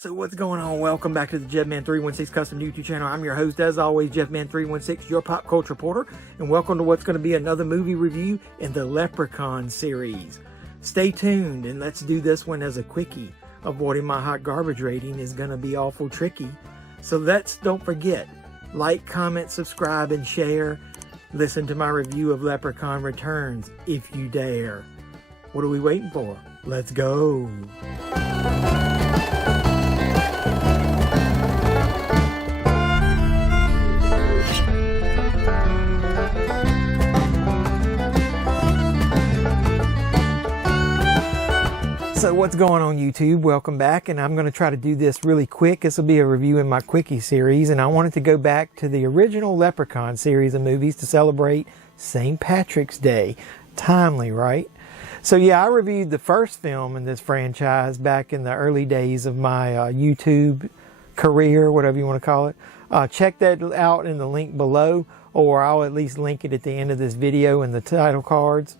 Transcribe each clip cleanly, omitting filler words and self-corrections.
So what's going on? Welcome back to the JeffMan316 Custom YouTube channel. I'm your host, as always, JeffMan316, your pop culture reporter, and welcome to what's going to be another movie review in the Leprechaun series. Stay tuned, and let's do this one as a quickie. Avoiding my hot garbage rating is going to be awful tricky. So don't forget, like, comment, subscribe, and share. Listen to my review of Leprechaun Returns, if you dare. What are we waiting for? Let's go. So what's going on YouTube? Welcome back, and I'm going to try to do this really quick. This will be a review in my Quickie series, and I wanted to go back to the original Leprechaun series of movies to celebrate St. Patrick's Day. Timely, right? So yeah, I reviewed the first film in this franchise back in the early days of my YouTube career, whatever you want to call it. Check that out in the link below, or I'll at least link it at the end of this video in the title cards.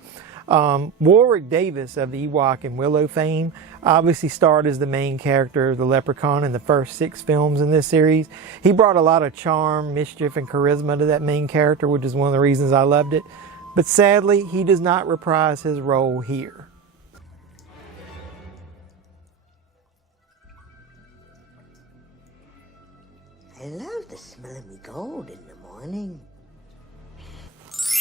Warwick Davis of Ewok and Willow fame obviously starred as the main character of the Leprechaun in the first 6 films in this series. He brought a lot of charm, mischief, and charisma to that main character, which is one of the reasons I loved it. But sadly, he does not reprise his role here. I love the smell of me gold in the morning.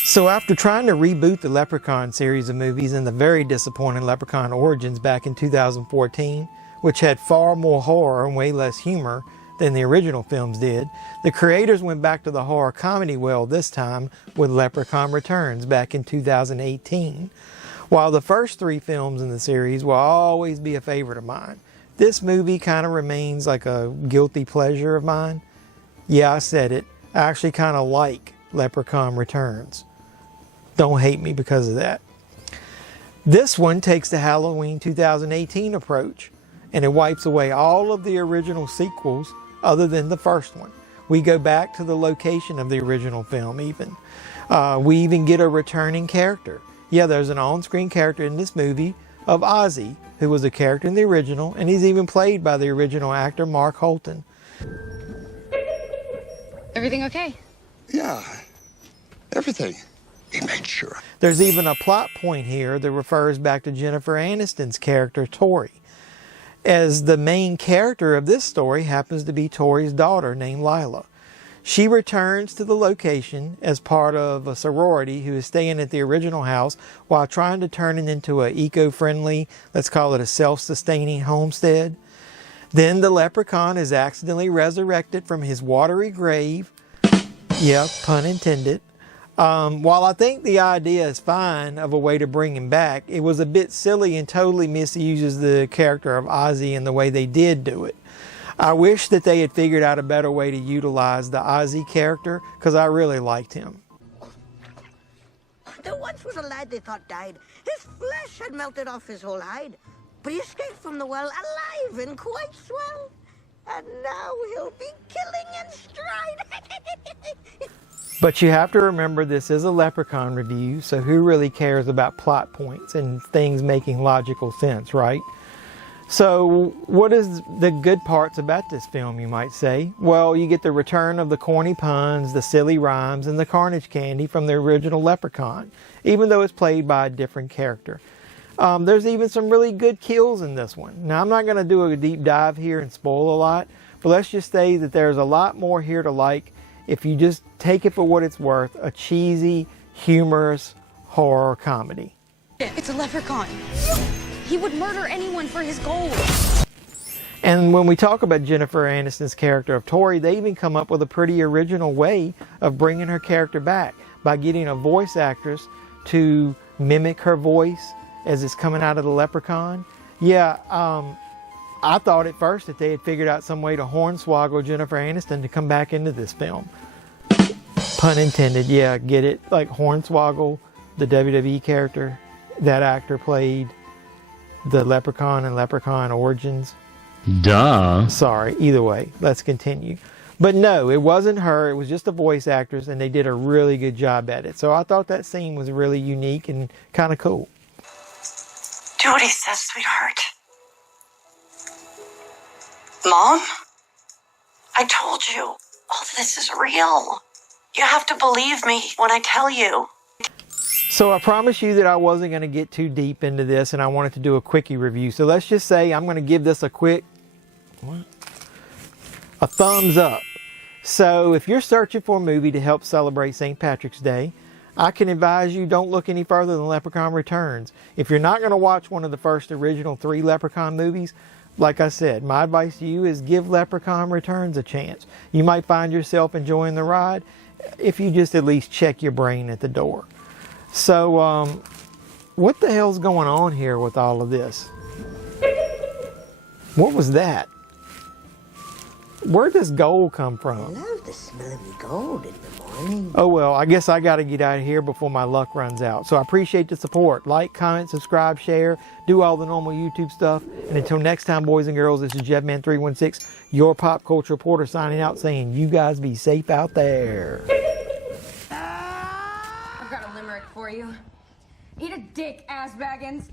So after trying to reboot the Leprechaun series of movies in the very disappointing Leprechaun Origins back in 2014, which had far more horror and way less humor than the original films did, the creators went back to the horror comedy well this time with Leprechaun Returns back in 2018. While the first 3 films in the series will always be a favorite of mine, this movie kind of remains like a guilty pleasure of mine. Yeah, I said it. I actually kind of like Leprechaun Returns. Don't hate me because of that. This one takes the Halloween 2018 approach, and it wipes away all of the original sequels other than the first one. We go back to the location of the original film even. We even get a returning character. Yeah, there's an on-screen character in this movie of Ozzy, who was a character in the original, and he's even played by the original actor Mark Holton. Everything okay? Yeah, everything. He made sure. There's even a plot point here that refers back to Jennifer Aniston's character, Tori, as the main character of this story happens to be Tori's daughter named Lila. She returns to the location as part of a sorority who is staying at the original house while trying to turn it into an eco-friendly, let's call it a self-sustaining homestead. Then the leprechaun is accidentally resurrected from his watery grave. Yep, pun intended. While I think the idea is fine of a way to bring him back, it was a bit silly and totally misuses the character of Ozzy in the way they did do it. I wish that they had figured out a better way to utilize the Ozzy character, because I really liked him. There once was a lad they thought died. His flesh had melted off his whole hide. But he escaped from the well alive and quite swell. And now he'll be killing in stride. But you have to remember this is a Leprechaun review, so who really cares about plot points and things making logical sense, right? So what is the good parts about this film, you might say? Well, you get the return of the corny puns, the silly rhymes, and the carnage candy from the original Leprechaun, even though it's played by a different character. There's even some really good kills in this one. Now, I'm not going to do a deep dive here and spoil a lot, but let's just say that there's a lot more here to like if you just take it for what it's worth, a cheesy, humorous horror comedy. It's a leprechaun. He would murder anyone for his gold. And when we talk about Jennifer Aniston's character of Tori, they even come up with a pretty original way of bringing her character back by getting a voice actress to mimic her voice as it's coming out of the leprechaun. Yeah, I thought at first that they had figured out some way to hornswoggle Jennifer Aniston to come back into this film. Pun intended, yeah, get it? Like Hornswoggle, the WWE character, that actor played the Leprechaun in Leprechaun Origins. Duh. Sorry, either way, let's continue. But no, it wasn't her, it was just a voice actress, and they did a really good job at it. So I thought that scene was really unique and kind of cool. Do what he says, sweetheart. Mom? I told you, all this is real. You have to believe me when I tell you. So I promised you that I wasn't going to get too deep into this, and I wanted to do a quickie review. So let's just say I'm going to give this a quick, a thumbs up. So if you're searching for a movie to help celebrate St. Patrick's Day, I can advise you don't look any further than Leprechaun Returns. If you're not going to watch one of the first original 3 Leprechaun movies, like I said, my advice to you is give Leprechaun Returns a chance. You might find yourself enjoying the ride if you just at least check your brain at the door. So, what the hell's going on here with all of this? What was that? Where'd this gold come from? I love the smell of the gold in the morning. Oh well, I guess I gotta get out of here before my luck runs out. So I appreciate the support. Like, comment, subscribe, share, do all the normal YouTube stuff. And until next time, boys and girls, this is JeffMan316, your pop culture reporter, signing out saying you guys be safe out there. I've got a limerick for you. Eat a dick, ass baggins.